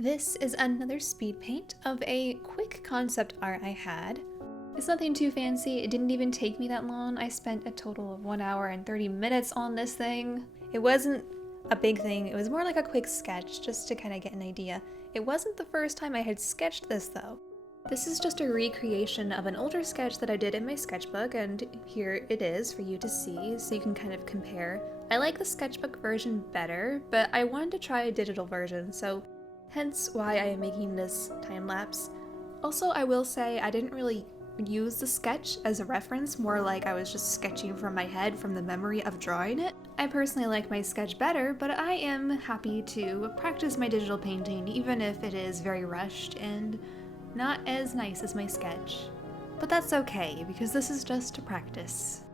This is another speed paint of a quick concept art I had. It's nothing too fancy, it didn't even take me that long. I spent a total of 1 hour and 30 minutes on this thing. It wasn't a big thing, it was more like a quick sketch just to kind of get an idea. It wasn't the first time I had sketched this though. This is just a recreation of an older sketch that I did in my sketchbook, and here it is for you to see so you can kind of compare. I like the sketchbook version better, but I wanted to try a digital version, so hence why I am making this time lapse. Also, I will say I didn't really use the sketch as a reference, more like I was just sketching from my head from the memory of drawing it. I personally like my sketch better, but I am happy to practice my digital painting even if it is very rushed and not as nice as my sketch. But that's okay, because this is just a practice.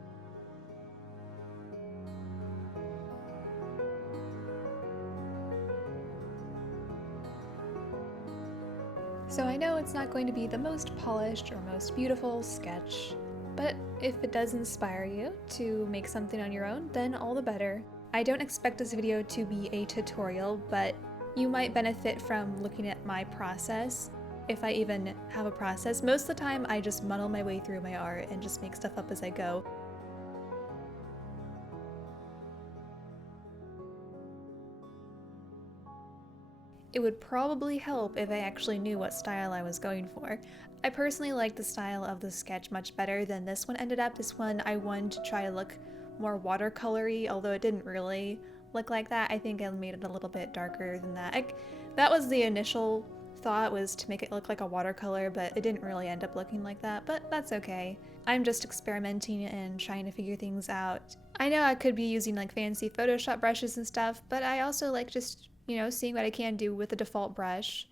So I know it's not going to be the most polished or most beautiful sketch, but if it does inspire you to make something on your own, then all the better. I don't expect this video to be a tutorial, but you might benefit from looking at my process. If I even have a process. Most of the time I just muddle my way through my art and just make stuff up as I go. It would probably help if I actually knew what style I was going for. I personally like the style of the sketch much better than this one ended up. This one I wanted to try to look more watercolory, although it didn't really look like that. I think I made it a little bit darker than that. That was the initial thought, was to make it look like a watercolor, but it didn't really end up looking like that, but that's okay. I'm just experimenting and trying to figure things out. I know I could be using like fancy Photoshop brushes and stuff, but I also like just, seeing what I can do with the default brush.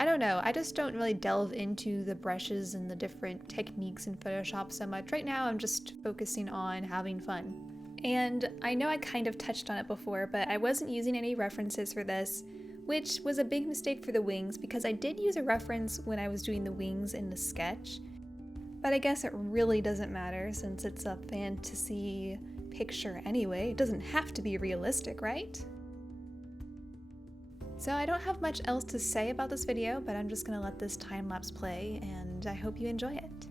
I don't know, I just don't really delve into the brushes and the different techniques in Photoshop so much. Right now I'm just focusing on having fun. And I know I kind of touched on it before, but I wasn't using any references for this, which was a big mistake for the wings because I did use a reference when I was doing the wings in the sketch. But I guess it really doesn't matter since it's a fantasy picture anyway. It doesn't have to be realistic, right? So I don't have much else to say about this video, but I'm just gonna let this time lapse play and I hope you enjoy it.